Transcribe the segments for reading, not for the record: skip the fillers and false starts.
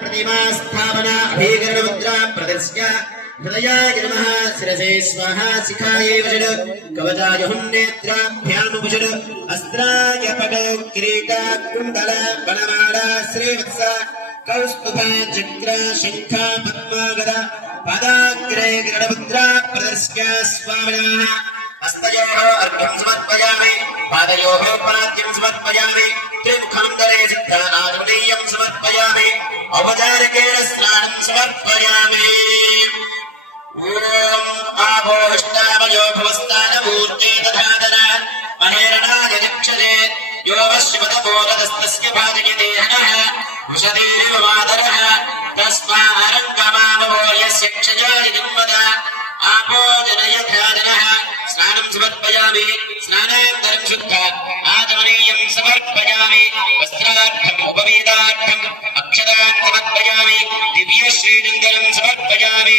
प्रतिमास्थापना अभीकरणमुद्रा प्रदर्श्य हृदयाय नमः शिरसे स्वाहा शिखायै वषट् कवचाय हुन्नेत्राभ्यामुपषट् अस्त्राय पटौ किरीटा कुण्डल वनमाला श्रीवत्स कौस्तुभ चक्र शङ्ख पद्मागदा पादाग्रे गरुडमुद्रा प्रदर्श्य स्वामिनः हस्तयोः अर्घ्यं समर्पयामि पादयोः पाद्यं समर्पयामि त्रिमुखमण्डले सिद्धानाजनेयं समर्पयामि औपचारिकेण स्नानं समर्पयामि ॐ आभोष्टामयो भवस्तानमूर्ते तथादन महेरणाय चक्षते यो वश्यपदबोधस्तस्य पादयते हनः वृषदेव मातरः तस्मारङ्गमामवो यस्य क्षयाय जन्मद आपो जनयथादनः स्नानं समर्पयामि स्नानान्तरं शुद्ध आचमनीयं समर्पयामि वस्त्रार्थम् उपवेदार्थम् अक्षतान् समर्पयामि दिव्यश्रीनन्दनं समर्पयामि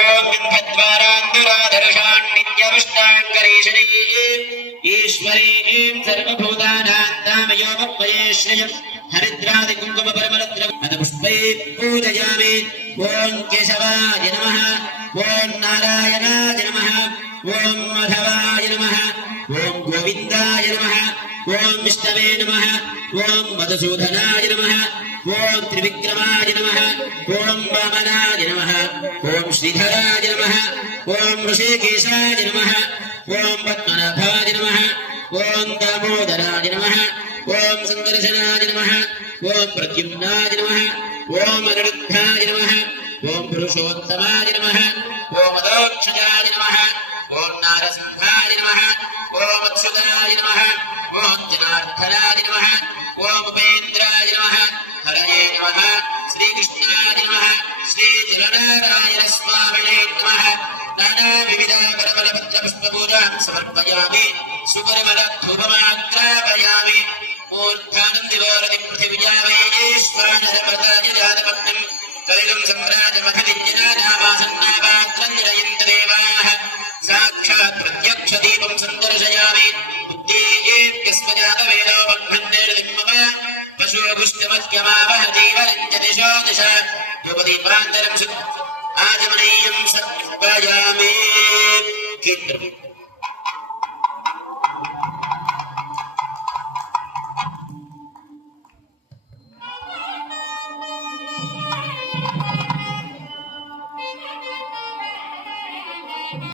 ॐ बिम्बद्वारान्दुरादर्शान् नित्यपुष्टाङ्करीषणीः ईश्वरीं सर्वभूतानां तामयोमपयेश्रयम् हरिद्रादिकुङ्कुमपरमरद्रव्यम् पुष्पैः पूजयामि ॐ केशवाय नमः ॐ नारायणाय नमः ॐ माधवाय नमः ॐ गोविन्दाय नमः ॐ विष्णवे नमः ॐ मधुसूदनाय नमः ॐ त्रिविक्रमाय नमः ॐ वामनाय नमः ॐ श्रीधराय नमः ॐ ऋषिकेशाय नमः ॐ पद्मनाभाय नमः ॐ दामोदराय नमः ॐ सङ्कर्षणाय नमः ॐ प्रद्युम्नाय नमः ॐ अनिरुद्धाय नमः ॐ पुरुषोत्तमाय नमः ॐ अदोक्षजाय नमः ॐ नारसिंहाय नमः ॐ अच्युताय नमः ॐ जनार्दनाय नमः ॐ उपेन्द्राय नमः हरये नमः श्रीकृष्णाय नमः श्रीचरणारायणस्वामिने नमः नानाविविधपरमलपत्रपुष्पपूजां समर्पयामि सुकरमलधूपमाग्रापयामि मूर्धानं दिवोरतिं पृथिव्यामयेश्वरानरमर्दाय जातपत्नीं कलिलं सम्राजमखविद्यनानामासन्नापात्रं निरयन्त देवाः साक्षात् प्रत्यक्षदीपं सन्दर्शयामि बुद्धेयेत्यस्मजातवेदो बह्मन्नेर्दिं मम पशुपुष्टमध्यमावह जीवनं च दिशो दिश ध्रुवदीपान्तरं आचमनीयं